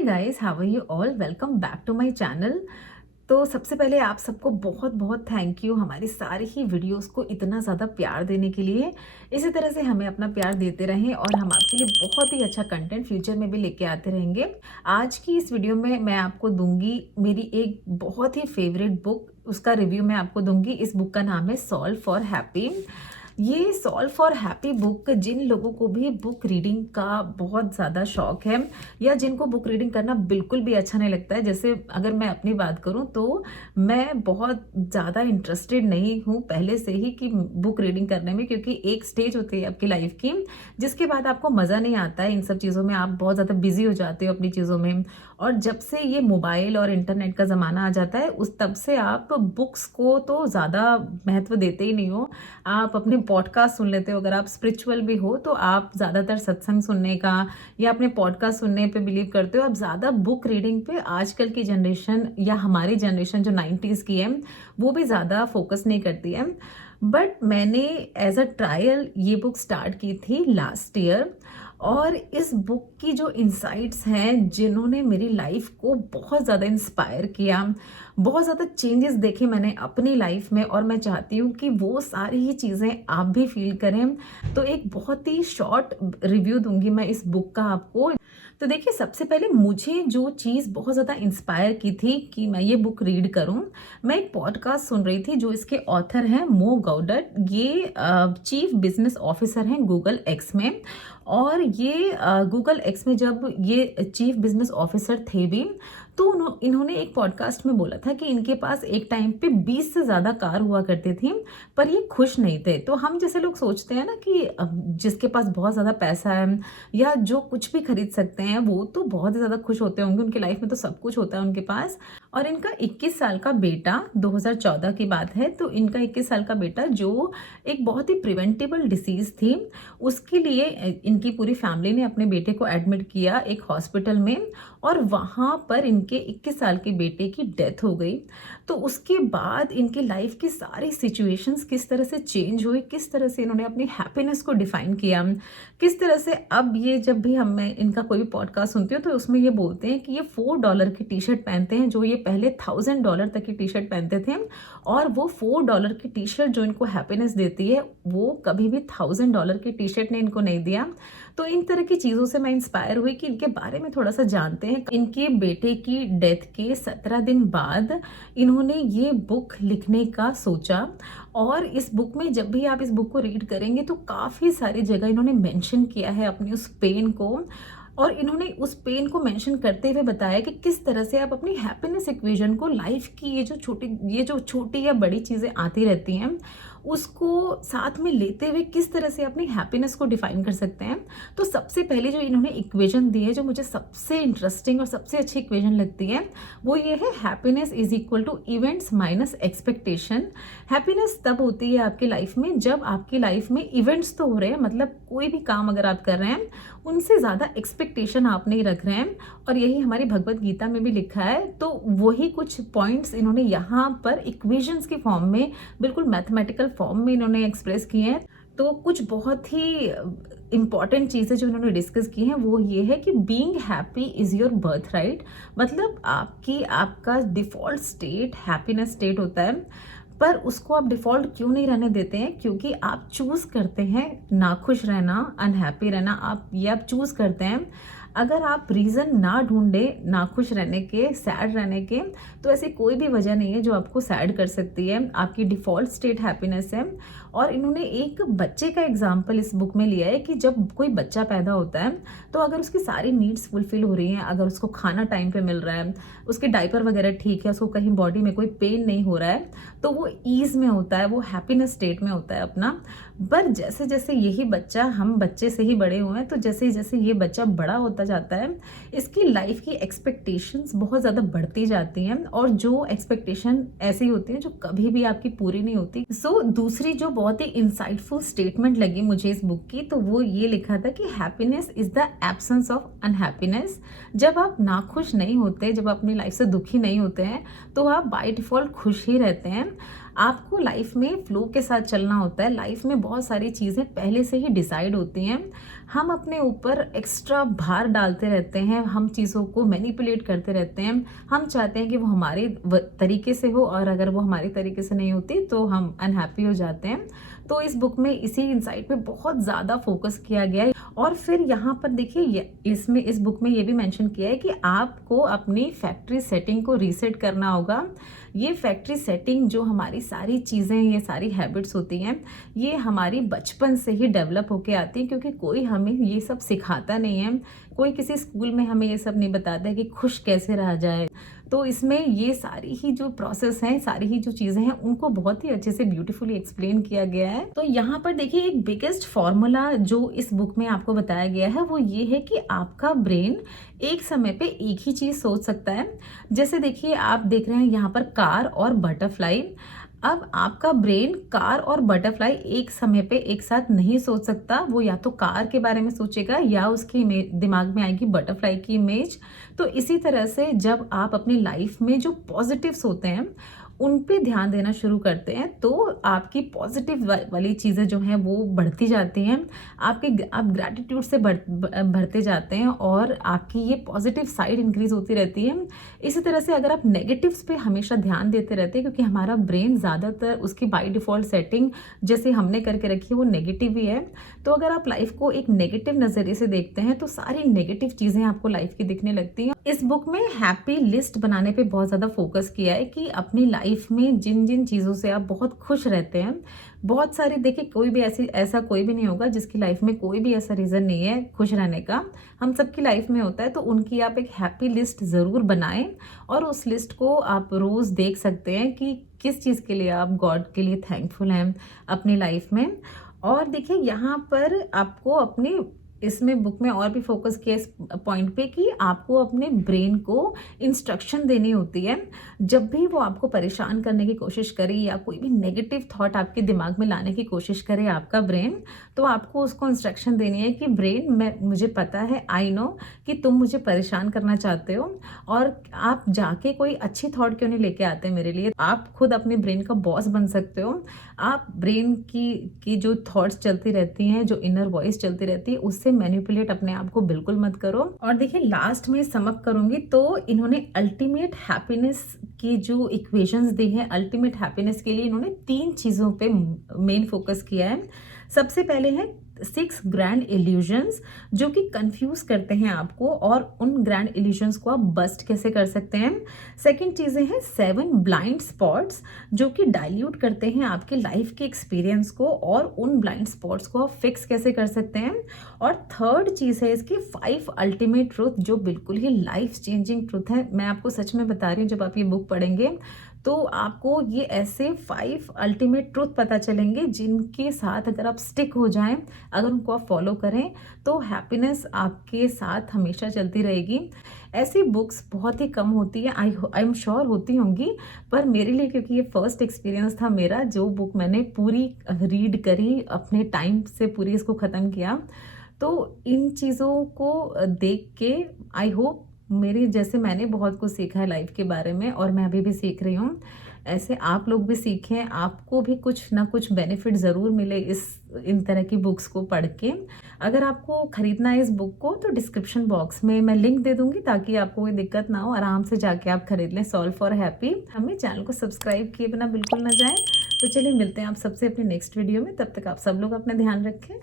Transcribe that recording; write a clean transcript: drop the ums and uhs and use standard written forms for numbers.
Hi guys, how are you all? Welcome back to my channel. तो सबसे पहले आप सबको बहुत बहुत थैंक यू हमारी सारी ही वीडियोस को इतना ज़्यादा प्यार देने के लिए। इसी तरह से हमें अपना प्यार देते रहें और हम आपके लिए बहुत ही अच्छा कंटेंट फ्यूचर में भी लेके आते रहेंगे। आज की इस वीडियो में मैं आपको दूंगी मेरी एक बहुत ही फेवरेट बुक, उसका रिव्यू मैं आपको दूंगी। इस बुक का नाम है सॉल्व फॉर हैप्पी। ये सॉल्व फॉर हैप्पी बुक जिन लोगों को भी बुक रीडिंग का बहुत ज़्यादा शौक है या जिनको बुक रीडिंग करना बिल्कुल भी अच्छा नहीं लगता है, जैसे अगर मैं अपनी बात करूं तो मैं बहुत ज़्यादा इंटरेस्टेड नहीं हूं पहले से ही कि बुक रीडिंग करने में, क्योंकि एक स्टेज होती है आपकी लाइफ की जिसके बाद आपको मज़ा नहीं आता है इन सब चीज़ों में। आप बहुत ज़्यादा बिजी हो जाते हो अपनी चीज़ों में, और जब से ये मोबाइल और इंटरनेट का ज़माना आ जाता है उस तब से आप बुक्स को तो ज़्यादा महत्व देते ही नहीं हो। आप अपने पॉडकास्ट सुन लेते हो, अगर आप स्पिरिचुअल भी हो तो आप ज़्यादातर सत्संग सुनने का या अपने पॉडकास्ट सुनने पे बिलीव करते हो। आप ज़्यादा बुक रीडिंग पे आजकल की जनरेशन या हमारी जनरेशन जो 90s की है वो भी ज़्यादा फोकस नहीं करती है। बट मैंने एज अ ट्रायल ये बुक स्टार्ट की थी लास्ट ईयर, और इस बुक की जो इंसाइट्स हैं जिन्होंने मेरी लाइफ को बहुत ज़्यादा इंस्पायर किया, बहुत ज़्यादा चेंजेस देखे मैंने अपनी लाइफ में, और मैं चाहती हूँ कि वो सारी ही चीज़ें आप भी फील करें। तो एक बहुत ही शॉर्ट रिव्यू दूंगी मैं इस बुक का आपको। तो देखिए, सबसे पहले मुझे जो चीज़ बहुत ज़्यादा इंस्पायर की थी कि मैं ये बुक रीड करूं, मैं एक पॉडकास्ट सुन रही थी जो इसके ऑथर हैं मो गॉडर्ड। ये चीफ बिजनेस ऑफिसर हैं गूगल एक्स में, और ये गूगल एक्स में जब ये चीफ बिजनेस ऑफिसर थे भी तो इन्होंने एक पॉडकास्ट में बोला था कि इनके पास एक टाइम पे 20 से ज़्यादा कार हुआ करती थी, पर ये खुश नहीं थे। तो हम जैसे लोग सोचते हैं ना कि जिसके पास बहुत ज़्यादा पैसा है या जो कुछ भी खरीद सकते हैं वो तो बहुत ही ज़्यादा खुश होते होंगे, उनकी लाइफ में तो सब कुछ होता है उनके पास। और इनका 21 साल का बेटा, 2014 की बात है, तो इनका 21 साल का बेटा जो एक बहुत ही प्रिवेंटेबल डिसीज़ थी, उसके लिए इनकी पूरी फैमिली ने अपने बेटे को एडमिट किया एक हॉस्पिटल में, और वहाँ पर इनके 21 साल के बेटे की डेथ हो गई। तो उसके बाद इनकी लाइफ की सारी सिचुएशंस किस तरह से चेंज हुई, किस तरह से इन्होंने अपनी हैप्पीनेस को डिफाइन किया, किस तरह से अब ये जब भी मैं इनका कोई भी पॉडकास्ट सुनती हूँ तो उसमें ये बोलते हैं कि ये $4 की टी शर्ट पहनते हैं जो ये पहले $1000 तक की टी शर्ट पहनते थे, और वो $4 की टी शर्ट जो इनको हैप्पीनेस देती है वो कभी भी $1000 की टी शर्ट ने इनको नहीं दिया। तो इन तरह की चीज़ों से मैं इंस्पायर हुई कि इनके बारे में थोड़ा सा जानते हैं। इनके बेटे की डेथ के 17 दिन बाद इन्होंने ये बुक लिखने का सोचा, और इस बुक में जब भी आप इस बुक को रीड करेंगे तो काफ़ी सारी जगह इन्होंने मेंशन किया है अपनी उस पेन को, और इन्होंने उस पेन को मेंशन करते हुए बताया कि किस तरह से आप अपनी हैप्पीनेस इक्वेशन को, लाइफ की ये जो छोटी या बड़ी चीज़ें आती रहती हैं उसको साथ में लेते हुए किस तरह से अपनी हैप्पीनेस को डिफाइन कर सकते हैं। तो सबसे पहले जो इन्होंने इक्वेशन दी है, जो मुझे सबसे इंटरेस्टिंग और सबसे अच्छी इक्वेशन लगती है, वो ये है happiness is equal to events minus expectation. Happiness तब होती है आपकी लाइफ में जब आपकी लाइफ में इवेंट्स तो हो रहे हैं, मतलब कोई भी काम अगर आप कर रहे हैं उनसे ज़्यादा एक्सपेक्टेशन आप नहीं रख रहे हैं, और यही हमारी भगवत गीता में भी लिखा है। तो वही कुछ पॉइंट्स इन्होंने यहाँ पर इक्वेशंस के फॉर्म में, बिल्कुल मैथमेटिकल फॉर्म में इन्होंने एक्सप्रेस किए हैं। तो कुछ बहुत ही इंपॉर्टेंट चीज़ें जो इन्होंने डिस्कस की हैं वो ये है कि being happy is your birth right, मतलब आपका डिफ़ॉल्ट स्टेट हैप्पीनेस स्टेट होता है, पर उसको आप डिफ़ॉल्ट क्यों नहीं रहने देते हैं? क्योंकि आप चूज़ करते हैं नाखुश रहना, अनहैप्पी रहना, आप चूज़ करते हैं। अगर आप रीज़न ना ढूंढे नाखुश रहने के, सैड रहने के, तो ऐसी कोई भी वजह नहीं है जो आपको सैड कर सकती है। आपकी डिफ़ॉल्ट स्टेट हैप्पीनेस है। और इन्होंने एक बच्चे का एग्जाम्पल इस बुक में लिया है कि जब कोई बच्चा पैदा होता है तो अगर उसकी सारी नीड्स फुलफिल हो रही हैं, अगर उसको खाना टाइम पे मिल रहा है, उसके डायपर वगैरह ठीक है, उसको कहीं बॉडी में कोई पेन नहीं हो रहा है, तो वो ईज में होता है, वो हैप्पीनेस स्टेट में होता है अपना। पर जैसे जैसे यही बच्चा, हम बच्चे से ही बड़े हुए हैं, तो जैसे जैसे ये बच्चा बड़ा होता जाता है इसकी लाइफ की एक्सपेक्टेशंस बहुत ज़्यादा बढ़ती जाती हैं, और जो एक्सपेक्टेशन ऐसी होती है जो कभी भी आपकी पूरी नहीं होती। सो दूसरी जो बहुत ही इंसाइटफुल स्टेटमेंट लगी मुझे इस बुक की, तो वो ये लिखा था कि happiness is the absence of unhappiness. जब आप नाखुश नहीं होते, जब आप अपनी लाइफ से दुखी नहीं होते हैं, तो आप बाय डिफॉल्ट खुश ही रहते हैं। आपको लाइफ में फ्लो के साथ चलना होता है। लाइफ में बहुत सारी चीज़ें पहले से ही डिसाइड होती हैं। हम अपने ऊपर एक्स्ट्रा भार डालते रहते हैं, हम चीज़ों को मैनिपुलेट करते रहते हैं। हम चाहते हैं कि वो हमारे तरीके से हो, और अगर वो हमारे तरीके से नहीं होती तो हम अनहैप्पी हो जाते हैं। तो इस बुक में इसी इंसाइट पे बहुत ज़्यादा फोकस किया गया है। और फिर यहाँ पर देखिए, इसमें इस बुक में ये भी मेंशन किया है कि आपको अपनी फैक्ट्री सेटिंग को रीसेट करना होगा। ये फैक्ट्री सेटिंग, जो हमारी सारी चीज़ें, ये सारी हैबिट्स होती हैं, ये हमारी बचपन से ही डेवलप होके आती है, क्योंकि कोई हमें ये सब सिखाता नहीं है। कोई किसी स्कूल में हमें ये सब नहीं बताता है कि खुश कैसे रहा जाए। तो इसमें ये सारी ही जो प्रोसेस हैं, सारी ही जो चीज़ें हैं, उनको बहुत ही अच्छे से ब्यूटीफुली एक्सप्लेन किया गया है। तो यहाँ पर देखिए, एक बिगेस्ट फॉर्मूला जो इस बुक में आपको बताया गया है वो ये है कि आपका ब्रेन एक समय पे एक ही चीज़ सोच सकता है। जैसे देखिए, आप देख रहे हैं यहाँ पर कार और बटरफ्लाई। अब आपका ब्रेन कार और बटरफ्लाई एक समय पे एक साथ नहीं सोच सकता। वो या तो कार के बारे में सोचेगा, या उसकी दिमाग में आएगी बटरफ्लाई की इमेज। तो इसी तरह से जब आप अपनी लाइफ में जो पॉजिटिव्स होते हैं उन पे ध्यान देना शुरू करते हैं, तो आपकी पॉजिटिव वाली चीज़ें जो हैं वो बढ़ती जाती हैं। आप ग्रैटिट्यूड से बढ़ते जाते हैं, और आपकी ये पॉजिटिव साइड इंक्रीज होती रहती है। इसी तरह से अगर आप नेगेटिव्स पे हमेशा ध्यान देते रहते हैं, क्योंकि हमारा ब्रेन ज़्यादातर उसकी बाय डिफ़ॉल्ट सेटिंग जैसे हमने करके रखी है वो नेगेटिव ही है। तो अगर आप लाइफ को एक नेगेटिव नज़रिए से देखते हैं तो सारी नेगेटिव चीज़ें आपको लाइफ की दिखने लगती हैं। इस बुक में हैप्पी लिस्ट बनाने पे बहुत ज़्यादा फोकस किया है कि अपनी लाइफ में जिन जिन चीज़ों से आप बहुत खुश रहते हैं, बहुत सारी, देखिए कोई भी ऐसा कोई भी नहीं होगा जिसकी लाइफ में कोई भी ऐसा रीज़न नहीं है खुश रहने का। हम सबकी लाइफ में होता है। तो उनकी आप एक हैप्पी लिस्ट ज़रूर बनाएं, और उस लिस्ट को आप रोज़ देख सकते हैं कि किस चीज़ के लिए आप गॉड के लिए थैंकफुल हैं अपनी लाइफ में। और देखिए, यहाँ पर आपको अपनी, इसमें बुक में और भी फोकस किया इस पॉइंट पे कि आपको अपने ब्रेन को इंस्ट्रक्शन देनी होती है। जब भी वो आपको परेशान करने की कोशिश करे, या कोई भी नेगेटिव थॉट आपके दिमाग में लाने की कोशिश करे आपका ब्रेन, तो आपको उसको इंस्ट्रक्शन देनी है कि ब्रेन, मुझे पता है, आई नो कि तुम मुझे परेशान करना चाहते हो, और आप जाके कोई अच्छी थॉट क्यों नहीं लेके आते मेरे लिए। आप खुद अपने ब्रेन का बॉस बन सकते हो। आप ब्रेन की जो थॉट्स चलती रहती हैं, जो इनर वॉइस चलती रहती है, उससे मैनिपुलेट अपने आप को बिल्कुल मत करो। और देखिए, लास्ट में सम अप करूंगी तो इन्होंने अल्टीमेट हैप्पीनेस की जो इक्वेशंस दी है, अल्टीमेट हैप्पीनेस के लिए इन्होंने 3 चीज़ों पे मेन फोकस किया है। सबसे पहले है 6 ग्रैंड इल्यूजन्स, जो कि कंफ्यूज करते हैं आपको, और उन ग्रैंड इल्यूजन्स को आप बस्ट कैसे कर सकते हैं। सेकंड चीज़ें हैं 7 ब्लाइंड स्पॉट्स, जो कि डाइल्यूट करते हैं आपके लाइफ के एक्सपीरियंस को, और उन ब्लाइंड स्पॉट्स को आप फिक्स कैसे कर सकते हैं। और थर्ड चीज़ है इसकी 5 अल्टीमेट ट्रूथ, जो बिल्कुल ही लाइफ चेंजिंग ट्रूथ है। मैं आपको सच में बता रही हूँ, जब आप ये बुक पढ़ेंगे तो आपको ये ऐसे 5 अल्टीमेट ट्रूथ पता चलेंगे, जिनके साथ अगर आप स्टिक हो जाएं, अगर उनको आप फॉलो करें, तो हैप्पीनेस आपके साथ हमेशा चलती रहेगी। ऐसी बुक्स बहुत ही कम होती है, आई एम श्योर होती होंगी, पर मेरे लिए, क्योंकि ये फर्स्ट एक्सपीरियंस था मेरा, जो बुक मैंने पूरी रीड करी, अपने टाइम से पूरी इसको ख़त्म किया, तो इन चीज़ों को देख के आई होप मेरी जैसे मैंने बहुत कुछ सीखा है लाइफ के बारे में, और मैं अभी भी सीख रही हूँ, ऐसे आप लोग भी सीखें, आपको भी कुछ ना कुछ बेनिफिट ज़रूर मिले इन तरह की बुक्स को पढ़ के। अगर आपको ख़रीदना है इस बुक को, तो डिस्क्रिप्शन बॉक्स में मैं लिंक दे दूँगी, ताकि आपको कोई दिक्कत ना हो, आराम से जाके आप खरीद लें। Solve for happy. हमें चैनल को सब्सक्राइब किए बिना बिल्कुल ना जाएं। तो चलिए, मिलते हैं आप सबसे अपने नेक्स्ट वीडियो में। तब तक आप सब लोग अपना ध्यान रखें।